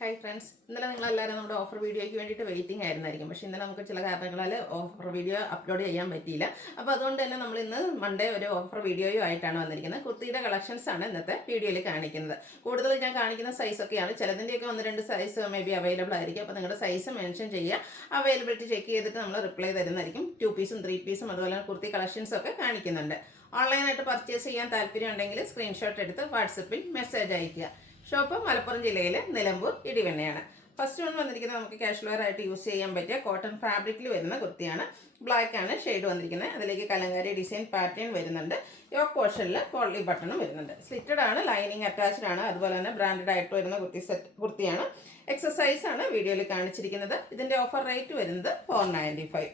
Hi friends, ഇന്നലെ നിങ്ങളെല്ലാവരും നമ്മുടെ ഓഫർ വീഡിയോയ്ക്ക് വേണ്ടിയിട്ട് വെയിറ്റിംഗ് ആയിരുന്നായിരിക്കും. പക്ഷേ ഇന്നലെ നമുക്ക് ചില കാരണങ്ങളാൽ ഓഫർ വീഡിയോ അപ്ലോഡ് ചെയ്യാൻ പറ്റിയില്ല. അപ്പോൾ അതുകൊണ്ട് തന്നെ നമ്മൾ ഇന്ന് മൺഡേ ഒരു ഓഫർ വീഡിയോയും ആയിട്ടാണ് വന്നിരിക്കുന്നത്. കുർത്തിയുടെ കളക്ഷൻസ് ആണ് ഇന്നത്തെ വീഡിയോയിൽ കാണിക്കുന്നത്. കൂടുതൽ ഞാൻ കാണിക്കുന്ന സൈസൊക്കെയാണ്. ചിലതിൻ്റെയൊക്കെ 1-2 സൈസ് മേ ബി അവൈലബിൾ ആയിരിക്കും. അപ്പോൾ നിങ്ങളുടെ സൈസ് മെൻഷൻ ചെയ്യുക, അവൈലബിലിറ്റി ചെക്ക് ചെയ്തിട്ട് നമ്മൾ റിപ്ലൈ തരുന്നതായിരിക്കും. 2 പീസും 3 പീസും അതുപോലെ കുർത്തി കളക്ഷൻസൊക്കെ കാണിക്കുന്നുണ്ട്. ഓൺലൈനായിട്ട് പർച്ചേസ് ചെയ്യാൻ താല്പര്യം ഉണ്ടെങ്കിൽ സ്ക്രീൻഷോട്ട് എടുത്ത് വാട്സപ്പിൽ മെസ്സേജ് അയയ്ക്കുക. ഷോപ്പ് മലപ്പുറം ജില്ലയിലെ നിലമ്പൂർ ഇടിവെണ്ണയാണ്. ഫസ്റ്റ് വൺ വന്നിരിക്കുന്നത് നമുക്ക് കാഷ്വൽ വെയർ ആയിട്ട് യൂസ് ചെയ്യാൻ പറ്റിയ കോട്ടൺ ഫാബ്രിക്കിൽ വരുന്ന കുർത്തിയാണ്. ബ്ലാക്ക് ആണ് ഷെയ്ഡ് വന്നിരിക്കുന്നത്. അതിലേക്ക് കലങ്കാരി ഡിസൈൻ പാറ്റേൺ വരുന്നുണ്ട്. യോക്ക് പോർഷനിൽ പോളി ബട്ടണും വരുന്നുണ്ട്. സ്ലിറ്റഡ് ആണ്, ലൈനിങ് അറ്റാച്ച്ഡ് ആണ്. അതുപോലെ തന്നെ ബ്രാൻഡഡ് ആയിട്ട് വരുന്ന കുർത്തിയാണ്. എക്സസൈസ് ആണ് വീഡിയോയിൽ കാണിച്ചിരിക്കുന്നത്. ഇതിന്റെ ഓഫർ റേറ്റ് വരുന്നത് 495.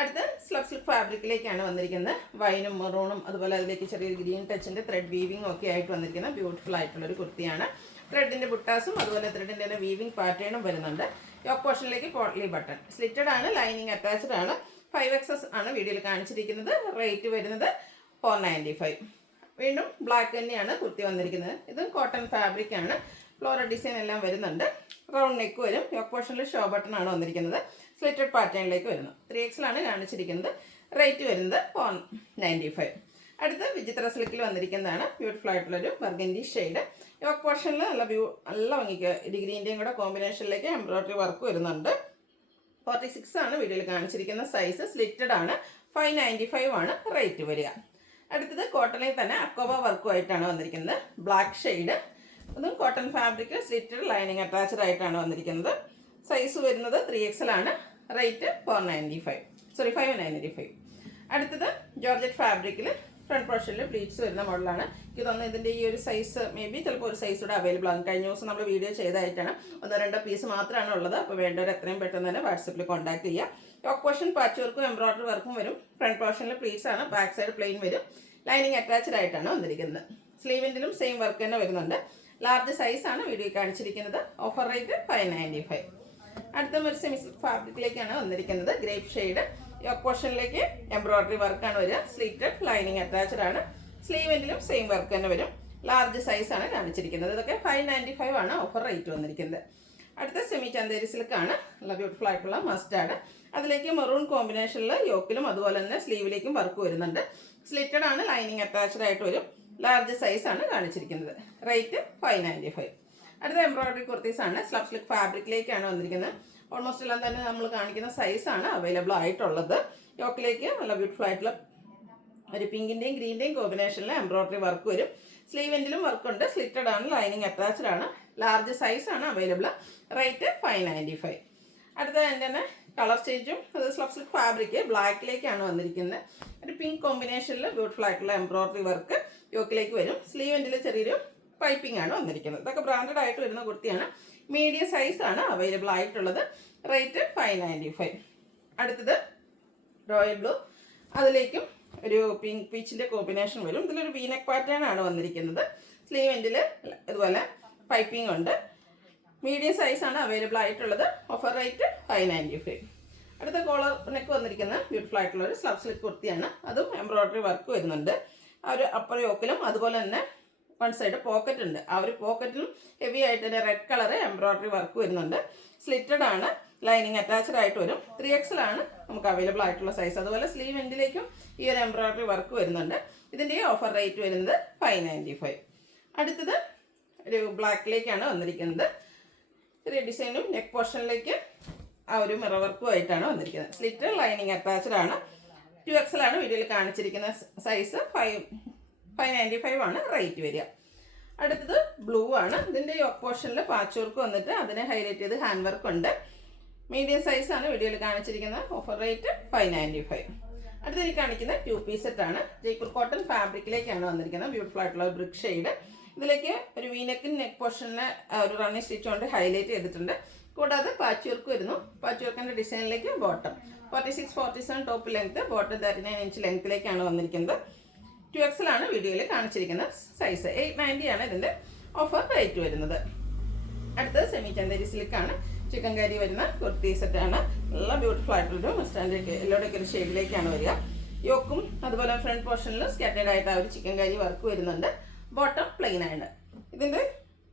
അടുത്ത സ്ലബ് സിൽക്ക് ഫാബ്രിക്കിലേക്കാണ് വന്നിരിക്കുന്നത്. വൈനും മെറൂണും അതുപോലെ അതിലേക്ക് ചെറിയൊരു ഗ്രീൻ ടച്ചിന്റെ ത്രെഡ് വീവിംഗ് ഒക്കെ ആയിട്ട് വന്നിരിക്കുന്ന ബ്യൂട്ടിഫുൾ ആയിട്ടുള്ള ഒരു കുർത്തിയാണ്. ത്രെഡിന്റെ ബുട്ടാസും അതുപോലെ ത്രെഡിന്റെ തന്നെ വീവിംഗ് പാറ്റേണും വരുന്നുണ്ട്. യോക്ക് പോർഷനിലേക്ക് പോട്ട്ലി ബട്ടൺ. സ്ലിറ്റഡ് ആണ്, ലൈനിങ് അറ്റാച്ച്ഡ് ആണ്. 5XS ആണ് വീഡിയോയിൽ കാണിച്ചിരിക്കുന്നത്. റേറ്റ് വരുന്നത് 495. വീണ്ടും ബ്ലാക്ക് തന്നെയാണ് കുർത്തി വന്നിരിക്കുന്നത്. ഇതും കോട്ടൺ ഫാബ്രിക് ആണ്. ഫ്ലോറൽ ഡിസൈൻ എല്ലാം വരുന്നുണ്ട്. റൗണ്ട് നെക്ക് വരും. യോക്ക് പോർഷനിൽ ഷോ ബട്ടൺ ആണ് വന്നിരിക്കുന്നത്. സ്ലിറ്റഡ് പാറ്റേണിലേക്ക് വരുന്നു. 3XL ആണ് കാണിച്ചിരിക്കുന്നത്. റേറ്റ് വരുന്നത് 495. അടുത്ത വിചിത്ര സിൽക്കിൽ വന്നിരിക്കുന്നതാണ്. ബ്യൂട്ടിഫുൾ ആയിട്ടുള്ളൊരു ബർഗൻഡി ഷെയ്ഡ്. യോക്ക് പോർഷനിൽ നല്ല ഭംഗിക്ക് ഡിഗ്രീൻ്റെയും കൂടെ കോമ്പിനേഷനിലേക്ക് എംബ്രോയിഡറി വർക്ക് വരുന്നുണ്ട്. 46 ആണ് വീഡിയോയിൽ കാണിച്ചിരിക്കുന്ന സൈസ്. സ്ലിറ്റഡ് ആണ്. 595 ആണ് റേറ്റ് വരിക. അടുത്തത് കോട്ടണിൽ തന്നെ അക്കോബ വർക്കുമായിട്ടാണ് വന്നിരിക്കുന്നത്. Black shade. അതും cotton fabric, slitted, lining attached ആയിട്ടാണ് വന്നിരിക്കുന്നത്. സൈസ് വരുന്നത് 3XL ആണ്. റേറ്റ് 595. അടുത്തത് ജോർജറ്റ് ഫാബ്രിക്കിൽ ഫ്രണ്ട് പോർഷനിൽ പ്ലീറ്റ്സ് വരുന്ന മോഡലാണ്. എനിക്ക് തോന്നുന്നു ഇതിൻ്റെ ഈ ഒരു സൈസ് മേ ബി ചിലപ്പോൾ ഒരു സൈസ് കൂടെ അവൈലബിൾ ആണ്. കഴിഞ്ഞ ദിവസം നമ്മൾ വീഡിയോ ചെയ്തതായിട്ടാണ്. 1-2 പീസ് മാത്രമാണ് ഉള്ളത്. അപ്പോൾ വേണ്ടവർ എത്രയും പെട്ടെന്ന് തന്നെ വാട്സപ്പിൽ കോൺടാക്ട് ചെയ്യുക. ടോപ്പ് പോർഷൻ പാച്ച് വർക്കും എംബ്രോയിഡറി വർക്കും വരും. ഫ്രണ്ട് പോർഷനിൽ പ്ലീറ്റ്സ് ആണ്. ബാക്ക് സൈഡ് പ്ലെയിൻ വരും. ലൈനിങ് അറ്റാച്ച്ഡ് ആയിട്ടാണ് വന്നിരിക്കുന്നത്. സ്ലീവിൻ്റിലും സെയിം വർക്ക് തന്നെ വരുന്നുണ്ട്. ലാർജ് സൈസാണ് വീഡിയോ കാണിച്ചിരിക്കുന്നത്. Offer rate 595. അടുത്ത ഒരു സെമി സിൽക്ക് ഫാബ്രിക്കിലേക്കാണ് വന്നിരിക്കുന്നത്. Grape shade. യോക്ക് പോർഷനിലേക്ക് എംബ്രോയിഡറി വർക്കാണ് വരിക. സ്ലിറ്റഡ്, ലൈനിങ് അറ്റാച്ച്ഡ് ആണ്. സ്ലീവെന്റിലും സെയിം വർക്ക് തന്നെ വരും. ലാർജ് സൈസാണ് കാണിച്ചിരിക്കുന്നത്. ഇതൊക്കെ 595 ആണ് ഓഫർ റേറ്റ് വന്നിരിക്കുന്നത്. അടുത്ത സെമി ചന്തേരി സിൽക്കാണ്. നല്ല ബ്യൂട്ടിഫുൾ ആയിട്ടുള്ള മസ്റ്റാർഡ്. അതിലേക്ക് മെറൂൺ കോമ്പിനേഷനിൽ യോക്കിലും അതുപോലെ തന്നെ സ്ലീവിലേക്കും വർക്ക് വരുന്നുണ്ട്. സ്ലിറ്റഡ് ആണ്, ലൈനിങ് അറ്റാച്ച്ഡ് ആയിട്ട് വരും. ലാർജ് സൈസാണ് കാണിച്ചിരിക്കുന്നത്. റേറ്റ് 595. അടുത്ത എംബ്രോയിഡറി കുർത്തീസ് ആണ്. സ്ലബ് സിൽക്ക് ഫാബ്രിക്കിലേക്കാണ് വന്നിരിക്കുന്നത്. ഓൾമോസ്റ്റ് എല്ലാം തന്നെ നമ്മൾ കാണിക്കുന്ന സൈസാണ് അവൈലബിൾ ആയിട്ടുള്ളത്. യോക്കിലേക്ക് നല്ല ബ്യൂട്ടിഫുൾ ആയിട്ടുള്ള ഒരു പിങ്കിൻ്റെയും ഗ്രീൻ്റെയും കോമ്പിനേഷനിൽ എംബ്രോയിഡറി വർക്ക് വരും. സ്ലീവെന്റിലും വർക്കുണ്ട്. സ്ലിറ്റഡ് ആണ്, ലൈനിങ് അറ്റാച്ച്ഡ് ആണ്. ലാർജ് സൈസാണ് അവൈലബിൾ. റേറ്റ് 595. അടുത്ത എൻ്റെ തന്നെ കളർ ചേഞ്ചും അത് സ്ലബ് സിൽക്ക് ഫാബ്രിക് ബ്ലാക്കിലേക്കാണ് വന്നിരിക്കുന്നത്. ഒരു പിങ്ക് കോമ്പിനേഷനിൽ ബ്യൂട്ടിഫുൾ ആയിട്ടുള്ള എംബ്രോയിഡറി വർക്ക് യോക്കിലേക്ക് വരും. സ്ലീവെന്റിൽ ചെറിയൊരു പൈപ്പിംഗ് ആണ് വന്നിരിക്കുന്നത്. ഇതൊക്കെ ബ്രാൻഡഡ് ആയിട്ട് വരുന്ന കുർത്തിയാണ്. മീഡിയം സൈസ് ആണ് അവൈലബിൾ ആയിട്ടുള്ളത്. റേറ്റ് 595. അടുത്തത് റോയൽ ബ്ലൂ. അതിലേക്കും ഒരു പിങ്ക് പീച്ചിൻ്റെ കോമ്പിനേഷൻ വരും. ഇതിലൊരു വീനെക്ക് പാറ്റേൺ ആണ് വന്നിരിക്കുന്നത്. സ്ലീവെന്റിൽ ഇതുപോലെ പൈപ്പിംഗ് ഉണ്ട്. മീഡിയം സൈസാണ് അവൈലബിൾ ആയിട്ടുള്ളത്. Offer rate 595. അടുത്ത കോളർ നെക്ക് വന്നിരിക്കുന്ന ബ്യൂട്ടിഫുൾ ആയിട്ടുള്ള ഒരു സ്ലബ് സിൽക്ക് കുർത്തിയാണ്. അതും എംബ്രോയിഡറി വർക്ക് വരുന്നുണ്ട്. ആ ഒരു അപ്പർ യോക്കിലും അതുപോലെ തന്നെ വൺ സൈഡ് പോക്കറ്റ് ഉണ്ട്. ആ ഒരു പോക്കറ്റിലും ഹെവി ആയിട്ട് തന്നെ റെഡ് കളർ എംബ്രോയിഡറി വർക്ക് വരുന്നുണ്ട്. സ്ലിറ്റഡ് ആണ്, ലൈനിങ് അറ്റാച്ച്ഡ് ആയിട്ട് വരും. 3XL ആണ് നമുക്ക് അവൈലബിൾ ആയിട്ടുള്ള സൈസ്. അതുപോലെ സ്ലീവ് എൻഡിലേക്കും ഈ ഒരു എംബ്രോയിഡറി വർക്ക് വരുന്നുണ്ട്. ഇതിൻ്റെ ഓഫർ റേറ്റ് വരുന്നത് 595. അടുത്തത് ഒരു ബ്ലാക്കിലേക്കാണ് വന്നിരിക്കുന്നത്. ചെറിയ ഡിസൈനും നെക്ക് പോർഷനിലേക്ക് ആ ഒരു മിറർ വർക്കും ആയിട്ടാണ് വന്നിരിക്കുന്നത്. സ്ലിറ്റഡ്, ലൈനിങ് അറ്റാച്ച്ഡ് ആണ്. 2XL ആണ് വീഡിയോയിൽ കാണിച്ചിരിക്കുന്ന സൈസ്. 595 ആണ് റേറ്റ് വരിക. അടുത്തത് ബ്ലൂ ആണ്. ഇതിൻ്റെ യോക്ക് പോർഷനിൽ പാച്ച് വർക്ക് വന്നിട്ട് അതിനെ ഹൈലൈറ്റ് ചെയ്ത് ഹാൻഡ് വർക്ക് ഉണ്ട്. മീഡിയം സൈസാണ് വീഡിയോയിൽ കാണിച്ചിരിക്കുന്നത്. Offer rate 595. അടുത്ത് എനിക്ക് കാണിക്കുന്ന 2 പീസ് സെറ്റാണ്. ജയ്പൂർ കോട്ടൺ ഫാബ്രിക്കിലേക്കാണ് വന്നിരിക്കുന്നത്. ബ്യൂട്ടിഫുൾ ആയിട്ടുള്ള ബ്രിക്ക് ഷെയ്ഡ്. ഇതിലേക്ക് ഒരു വീനെക്കിൻ നെക്ക് പോർഷനിലെ ഒരു റണ്ണിങ് സ്റ്റിച്ച് കൊണ്ട് ഹൈലൈറ്റ് ചെയ്തിട്ടുണ്ട്. കൂടാതെ പാച്ച് വർക്ക് വരുന്നു. പാച്ച് വർക്കിൻ്റെ ഡിസൈനിലേക്ക് bottom 46-47 top length, bottom 39 inch ലെങ്ത്തിലേക്കാണ് വന്നിരിക്കുന്നത്. 2XL ആണ് വീഡിയോയിൽ കാണിച്ചിരിക്കുന്ന സൈസ്. 890 ആണ് ഇതിൻ്റെ ഓഫർ റേറ്റ് വരുന്നത്. അടുത്തത് സെമി ചന്തേരി സിൽക്കാണ്. ചിക്കൻ കറി വരുന്ന കുർത്തി സെറ്റാണ്. നല്ല ബ്യൂട്ടിഫുൾ ആയിട്ടുള്ളൊരു മസ്റ്റാൻഡ് യെല്ലോയുടെ ഒരു ഷെയ്ഡിലേക്കാണ് വരിക. യോക്കും അതുപോലെ ഫ്രണ്ട് പോർഷനിൽ സ്കാറ്റേഡ് ആയിട്ട് ആ ഒരു ചിക്കൻ കറി വർക്ക് വരുന്നുണ്ട്. ബോട്ടം പ്ലെയിൻ ആണ്. ഇതിൻ്റെ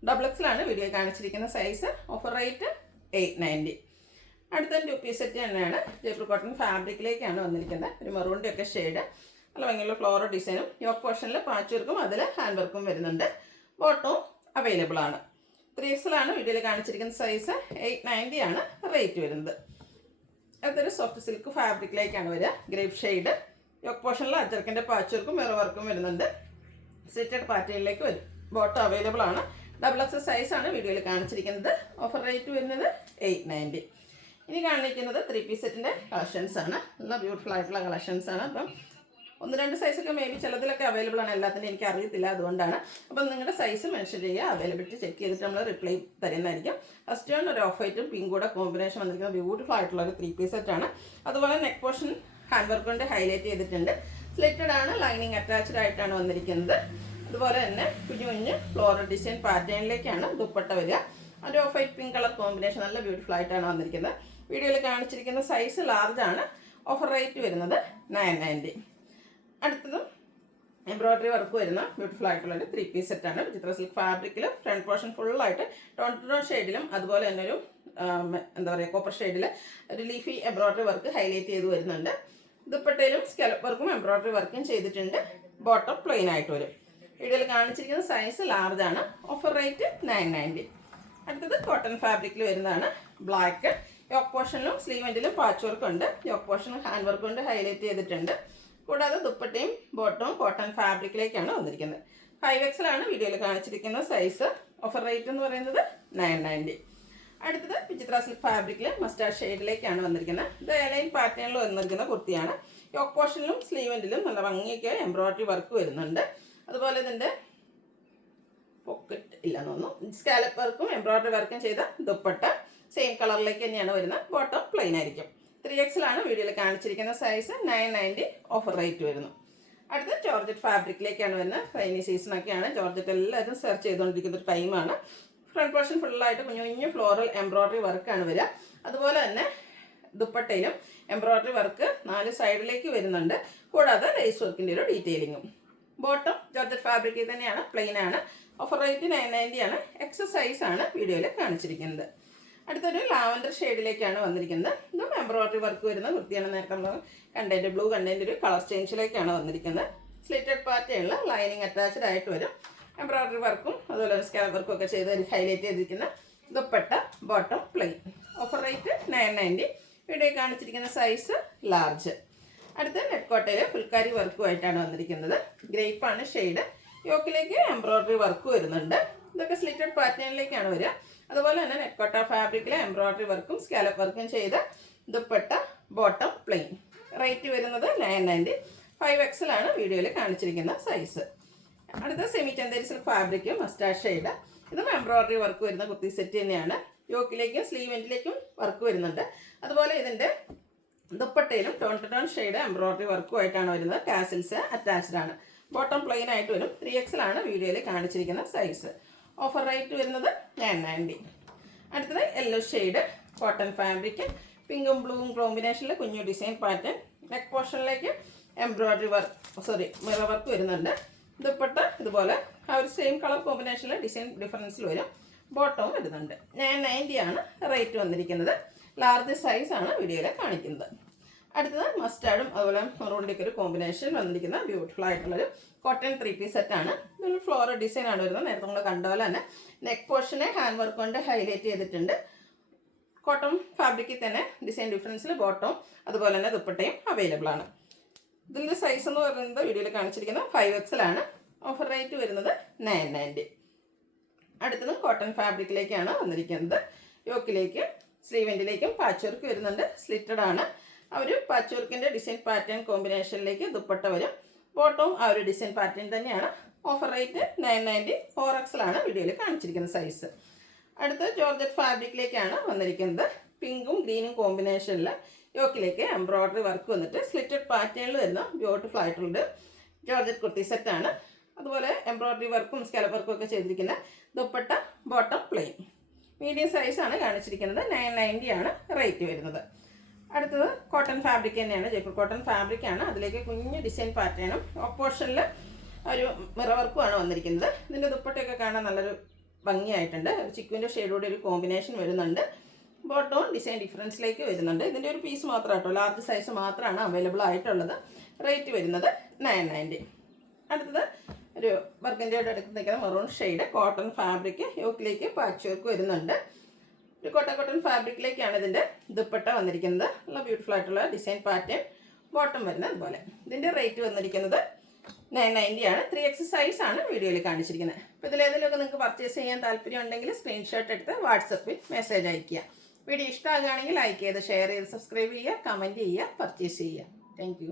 ഡബിൾ എക്സിലാണ് വീഡിയോ കാണിച്ചിരിക്കുന്ന സൈസ്. Offer rate 890. അടുത്ത 2 പീസ് സെറ്റ് തന്നെയാണ്. ജയ്പൂർ കോട്ടൺ ഫാബ്രിക്കിലേക്കാണ് വന്നിരിക്കുന്നത്. ഒരു മെറൂണിൻ്റെ ഒക്കെ ഷെയ്ഡ്, നല്ല ഭംഗിയുള്ള ഫ്ലോറൽ ഡിസൈനും യോക്ക് പോർഷനിൽ പാച്ച് വർക്കും അതിൽ ഹാൻഡ് വർക്കും വരുന്നുണ്ട്. ബോട്ടവും അവൈലബിൾ ആണ്. 3XL വീഡിയോയിൽ കാണിച്ചിരിക്കുന്ന സൈസ്. 890 ആണ് റേറ്റ് വരുന്നത്. അടുത്തൊരു സോഫ്റ്റ് സിൽക്ക് ഫാബ്രിക്കിലേക്കാണ് വരിക. ഗ്രേപ്പ് ഷെയ്ഡ്, യോക്ക് പോർഷനിൽ അജർക്കിൻ്റെ പാച്ച് വർക്കും മിറർ വർക്കും വരുന്നുണ്ട്. സ്ലിറ്റഡ് പാറ്റേണിലേക്ക് വരും. ബോട്ടം അവൈലബിൾ ആണ്. ഡബിൾ എക്സ് സൈസാണ് വീഡിയോയിൽ കാണിച്ചിരിക്കുന്നത്. ഓഫർ റേറ്റ് വരുന്നത് 890. ഇനി കാണിക്കുന്നത് 3 പീസ് സെറ്റിൻ്റെ കളക്ഷൻസ് ആണ്. നല്ല ബ്യൂട്ടിഫുൾ ആയിട്ടുള്ള കളക്ഷൻസ് ആണ്. അപ്പം 1-2 സൈസൊക്കെ മേ ബി ചിലതിലൊക്കെ അവൈലബിൾ ആണ്, എല്ലാത്തിനും എനിക്ക് അറിയത്തില്ല, അതുകൊണ്ടാണ്. അപ്പം നിങ്ങളുടെ സൈസ് മെൻഷൻ ചെയ്യുക, അവൈലബിലിറ്റി ചെക്ക് ചെയ്തിട്ട് നമ്മൾ റിപ്ലൈ തരുന്നതായിരിക്കും. ഫസ്റ്റ് വൺ ഒരു ഓഫ് വൈറ്റും പിങ്ക് കൂടെ കോമ്പിനേഷൻ വന്നിരിക്കുന്ന ബ്യൂട്ടിഫുൾ ആയിട്ടുള്ള ഒരു 3 പീസ് സെറ്റാണ്. അതുപോലെ നെക്ക് പോർഷൻ ഹാൻഡ് വർക്ക് കൊണ്ട് ഹൈലൈറ്റ് ചെയ്തിട്ടുണ്ട്. സ്ലിറ്റഡ് ആണ്, ലൈനിങ് അറ്റാച്ച്ഡ് ആയിട്ടാണ് വന്നിരിക്കുന്നത്. അതുപോലെ തന്നെ കുഞ്ഞു കുഞ്ഞ് ഫ്ലോറൽ ഡിസൈൻ പാറ്റേണിലേക്കാണ് ദുപ്പട്ട വരിക. ഒരു of white pink colour combination നല്ല ബ്യൂട്ടിഫുൾ ആയിട്ടാണ് വന്നിരിക്കുന്നത്. വീഡിയോയിൽ കാണിച്ചിരിക്കുന്ന സൈസ് ലാർജ് ആണ്. ഓഫർ റേറ്റ് വരുന്നത് 990. അടുത്തത് എംബ്രോയ്ഡറി വർക്ക് വരുന്ന ബ്യൂട്ടിഫുൾ ആയിട്ടുള്ളൊരു 3 പീസ് സെറ്റാണ്. ചിത്ര സിൽക്ക് ഫാബ്രിക്കിൽ ഫ്രണ്ട് പോർഷൻ ഫുള്ളായിട്ട് ടോൺ ഷെയ്ഡിലും അതുപോലെ തന്നെ ഒരു എന്താ പറയുക കോപ്പർ ഷെയ്ഡിൽ ഒരു ലീഫി എംബ്രോയ്ഡറി വർക്ക് ഹൈലൈറ്റ് ചെയ്ത് വരുന്നുണ്ട്. ദുപ്പട്ടയിലും സ്കാലപ്പ് വർക്കും എംബ്രോയ്ഡറി വർക്കും ചെയ്തിട്ടുണ്ട്. ബോട്ടം പ്ലെയിൻ ആയിട്ട് വരും. വീഡിയോയിൽ കാണിച്ചിരിക്കുന്ന സൈസ് ലാർജ് ആണ്. Offer rate 990. അടുത്തത് കോട്ടൺ ഫാബ്രിക്കിൽ വരുന്നതാണ്. ബ്ലാക്ക് യോക്ക് പോർഷനിലും സ്ലീവ് എൻഡിലും പാച്ച് വർക്ക് ഉണ്ട്. യോക്ക് പോർഷനും ഹാൻഡ് വർക്ക് കൊണ്ട് ഹൈലൈറ്റ് ചെയ്തിട്ടുണ്ട്. കൂടാതെ ദുപ്പട്ടയും ബോട്ടവും കോട്ടൺ ഫാബ്രിക്കിലേക്കാണ് വന്നിരിക്കുന്നത്. 5XL വീഡിയോയിൽ കാണിച്ചിരിക്കുന്ന സൈസ്. ഓഫർ റേറ്റ് എന്ന് പറയുന്നത് 990. അടുത്തത് വിചിത്ര സിൽക്ക് ഫാബ്രിക്കിൽ മസ്റ്റാർഡ് ഷെയ്ഡിലേക്കാണ് വന്നിരിക്കുന്നത്. ഇത് എലൈൻ പാറ്റേണിൽ വന്നിരിക്കുന്ന കുർത്തിയാണ്. യോക്ക് പോർഷനിലും സ്ലീവ് എൻഡിലും നല്ല ഭംഗിയൊക്കെ എംബ്രോയ്ഡറി വർക്ക് വരുന്നുണ്ട്. അതുപോലെ ഇതിൻ്റെ പോക്കറ്റ് ഇല്ലെന്ന് തോന്നുന്നു. സ്കാലപ്പ് വർക്കും എംബ്രോയ്ഡറി വർക്കും ചെയ്ത ദുപ്പട്ട സെയിം കളറിലേക്ക് തന്നെയാണ് വരുന്നത്. ബോട്ടം പ്ലെയിൻ ആയിരിക്കും. 3XL വീഡിയോയിൽ കാണിച്ചിരിക്കുന്ന സൈസ്. 990 ഓഫർ റേറ്റ് വരുന്നു. അടുത്ത ജോർജറ്റ് ഫാബ്രിക്കിലേക്കാണ് വരുന്നത്. റൈനി സീസണൊക്കെയാണ്. ജോർജറ്റ് എല്ലാവരും സെർച്ച് ചെയ്തുകൊണ്ടിരിക്കുന്ന ഒരു ടൈമാണ്. ഫ്രണ്ട് പോർഷൻ ഫുള്ളായിട്ട് കുഞ്ഞു കുഞ്ഞു ഫ്ലോറൽ എംബ്രോയ്ഡറി വർക്കാണ് വരിക. അതുപോലെ തന്നെ ദുപ്പട്ടയിലും എംബ്രോയ്ഡറി വർക്ക് 4 സൈഡിലേക്ക് വരുന്നുണ്ട്. കൂടാതെ ലേസ് വർക്കിൻ്റെ ഒരു ഡീറ്റെയിലിങ്ങും. ബോട്ടം ജോർജറ്റ് ഫാബ്രിക്കിൽ തന്നെയാണ്, പ്ലെയിൻ ആണ്. ഓഫർ റേറ്റ് 990 ആണ്. എക്സസൈസ് ആണ് വീഡിയോയിൽ കാണിച്ചിരിക്കുന്നത്. അടുത്തൊരു ലാവൻഡർ ഷെയ്ഡിലേക്കാണ് വന്നിരിക്കുന്നത്. ഇതും എംബ്രോയ്ഡറി വർക്ക് വരുന്ന വൃത്തിയാണ്. നേരത്തെ നമ്മൾ കണ്ടതിൻ്റെ ബ്ലൂ കണ്ടതിൻ്റെ ഒരു കളർ ചേഞ്ചിലേക്കാണ് വന്നിരിക്കുന്നത്. സ്ലിറ്റഡ് പാറ്റേണിൽ ലൈനിങ് അറ്റാച്ച്ഡ് ആയിട്ട് വരും. എംബ്രോയ്ഡറി വർക്കും അതുപോലെ സ്കാലപ്പ് വർക്കും ഒക്കെ ചെയ്ത് ഹൈലൈറ്റ് ചെയ്തിരിക്കുന്ന dupatta, bottom plain. Offer rate 990. Video കാണിച്ചിരിക്കുന്ന സൈസ് ലാർജ്. അടുത്ത നെറ്റ്കോട്ടയിൽ ഫുൾക്കാരി വർക്കുമായിട്ടാണ് വന്നിരിക്കുന്നത്. ഗ്രേപ്പാണ് ഷെയ്ഡ്. യോക്കിലേക്ക് എംബ്രോയ്ഡറി വർക്ക് വരുന്നുണ്ട്. ഇതൊക്കെ സ്ലിറ്റഡ് പാറ്റേണിലേക്കാണ് വരിക. അതുപോലെ തന്നെ നെറ്റ്കോട്ട ഫാബ്രിക്കിലെ എംബ്രോയ്ഡറി വർക്കും സ്കാലപ്പ് വർക്കും ചെയ്ത ദുപ്പട്ട, ബോട്ടം പ്ലെയിൻ. റേറ്റ് വരുന്നത് 990. 5XL വീഡിയോയിൽ കാണിച്ചിരിക്കുന്ന സൈസ്. അടുത്ത semi Chanderi silk fabric mustard shade. ഇതും എംബ്രോയ്ഡറി വർക്ക് വരുന്ന കുർത്തി സെറ്റ് തന്നെയാണ്. യോക്കിലേക്കും സ്ലീവ് എൻഡിലേക്കും വർക്ക് വരുന്നുണ്ട്. അതുപോലെ ഇതിൻ്റെ ദുപ്പട്ടയിലും ടോൺ ഷെയ്ഡ് എംബ്രോയ്ഡറി വർക്കുമായിട്ടാണ് വരുന്നത്. ടാസിൽസ് അറ്റാച്ച്ഡ് ആണ്. ബോട്ടം പ്ലെയിൻ ആയിട്ട് വരും. 3XL വീഡിയോയിൽ കാണിച്ചിരിക്കുന്ന സൈസ്. ഓഫർ റേറ്റ് വരുന്നത് 990. അടുത്തത് യെല്ലോ ഷെയ്ഡ് കോട്ടൺ ഫാബ്രിക്. പിങ്കും ബ്ലൂവും കോമ്പിനേഷനിൽ കുഞ്ഞു ഡിസൈൻ പാറ്റേൺ. നെക്ക് പോർഷനിലേക്ക് എംബ്രോയ്ഡറി വർക്ക് മിറർ വർക്ക് വരുന്നുണ്ട്. ദുപ്പട്ട ഇതുപോലെ ആ ഒരു സെയിം കളർ കോമ്പിനേഷനിൽ ഡിസൈൻ ഡിഫറൻസിൽ വരും. ബോട്ടവും വരുന്നുണ്ട്. 990 റേറ്റ് വന്നിരിക്കുന്നത്. ലാർജ് സൈസാണ് വീഡിയോയിൽ കാണിക്കുന്നത്. അടുത്തത് മസ്റ്റാർഡും അതുപോലെ മെറൂണിൻ്റെയൊക്കെ ഒരു കോമ്പിനേഷൻ വന്നിരിക്കുന്ന ബ്യൂട്ടിഫുൾ ആയിട്ടുള്ളൊരു കോട്ടൺ 3 പീസ് സെറ്റാണ്. ഇതൊരു ഫ്ലോറൽ ഡിസൈൻ ആണ് വരുന്നത്. നേരത്തെ നമ്മൾ കണ്ട പോലെ തന്നെ നെക്ക് പോർഷനെ ഹാൻഡ് വർക്ക് കൊണ്ട് ഹൈലൈറ്റ് ചെയ്തിട്ടുണ്ട്. കോട്ടൺ ഫാബ്രിക്കിൽ തന്നെ ഡിസൈൻ ഡിഫറൻസിൽ ബോട്ടവും അതുപോലെ തന്നെ ദുപ്പട്ടയും അവൈലബിൾ ആണ്. ഇതിൻ്റെ സൈസ് എന്ന് പറയുന്നത് വീഡിയോയിൽ കാണിച്ചിരിക്കുന്നത് 5XL. ഓഫർ റേറ്റ് വരുന്നത് 990. അടുത്തതും കോട്ടൺ ഫാബ്രിക്കിലേക്കാണ് വന്നിരിക്കുന്നത്. യോക്കിലേക്ക് സ്ലീവ് എൻഡിലേക്കും പാച്ച് വർക്ക് വരുന്നുണ്ട്. സ്ലിറ്റഡ് ആണ്. ആ ഒരു പാച്ച് വർക്കിൻ്റെ ഡിസൈൻ പാറ്റേൺ കോമ്പിനേഷനിലേക്ക് ദുപ്പട്ട വരും. ബോട്ടവും ആ ഒരു ഡിസൈൻ പാറ്റേൺ തന്നെയാണ്. Offer rate 990. 4XL വീഡിയോയിൽ കാണിച്ചിരിക്കുന്ന സൈസ്. അടുത്ത ജോർജറ്റ് ഫാബ്രിക്കിലേക്കാണ് വന്നിരിക്കുന്നത്. പിങ്കും ഗ്രീനും കോമ്പിനേഷനിൽ യോക്കിലേക്ക് എംബ്രോയ്ഡറി വർക്ക് വന്നിട്ട് സ്ലിറ്റഡ് പാറ്റേണിൽ വരുന്ന ബ്യൂട്ടിഫുൾ ആയിട്ടുള്ള ജോർജറ്റ് കുർത്തി സെറ്റാണ്. അതുപോലെ എംബ്രോയ്ഡറി വർക്കും സ്കാലപ്പ് വർക്കും ഒക്കെ ചെയ്തിരിക്കുന്ന ദുപ്പട്ട, ബോട്ടം പ്ലെയിൻ. മീഡിയം സൈസാണ് കാണിച്ചിരിക്കുന്നത്. 990 റേറ്റ് വരുന്നത്. അടുത്തത് കോട്ടൺ ഫാബ്രിക് തന്നെയാണ്. ജയ്പൂർ കോട്ടൺ ഫാബ്രിക്കാണ്. അതിലേക്ക് കുഞ്ഞ് ഡിസൈൻ പാറ്റേണും ഓപ്പോഷനിൽ ഒരു മിറർ വർക്കുമാണ് വന്നിരിക്കുന്നത്. ഇതിൻ്റെ ദുപ്പട്ടയൊക്കെ കാണാൻ നല്ലൊരു ഭംഗിയായിട്ടുണ്ട്. ചിക്കുവിൻ്റെ ഷെയ്ഡോടെ ഒരു കോമ്പിനേഷൻ വരുന്നുണ്ട്. ബോട്ടവും ഡിസൈൻ ഡിഫറൻസിലേക്ക് വരുന്നുണ്ട്. ഇതിൻ്റെ ഒരു പീസ് മാത്രം കേട്ടോ, ലാർജ് സൈസ് മാത്രമാണ് അവൈലബിൾ ആയിട്ടുള്ളത്. റേറ്റ് വരുന്നത് 990. അടുത്തത് ഒരു ബർഗൻഡിയോട് അടുത്ത് നിൽക്കുന്ന മെറൂൺ ഷെയ്ഡ് കോട്ടൺ ഫാബ്രിക്, യോക്കിലേക്ക് പാച്ച് വർക്ക് വരുന്നുണ്ട്. ഒരു കോട്ടൺ ഫാബ്രിക്കിലേക്കാണ് ഇതിൻ്റെ ദുപ്പട്ട വന്നിരിക്കുന്നത്. നല്ല ബ്യൂട്ടിഫുൾ ആയിട്ടുള്ള ഡിസൈൻ പാറ്റേൺ ബോട്ടം വരുന്നത് അതുപോലെ. ഇതിൻ്റെ റേറ്റ് വന്നിരിക്കുന്നത് 990 ആണ്. 3X സൈസാണ് വീഡിയോയിൽ കാണിച്ചിരിക്കുന്നത്. അപ്പോൾ ഇതിലേതെങ്കിലുമൊക്കെ നിങ്ങൾക്ക് പർച്ചേസ് ചെയ്യാൻ താല്പര്യം ഉണ്ടെങ്കിൽ സ്ക്രീൻഷോട്ട് എടുത്ത് വാട്സപ്പിൽ മെസ്സേജ് അയയ്ക്കുക. വീഡിയോ ഇഷ്ടമാകുകയാണെങ്കിൽ ലൈക്ക് ചെയ്ത് ഷെയർ ചെയ്ത് സബ്സ്ക്രൈബ് ചെയ്യുക, കമൻറ്റ് ചെയ്യുക, പർച്ചേസ് ചെയ്യുക. താങ്ക്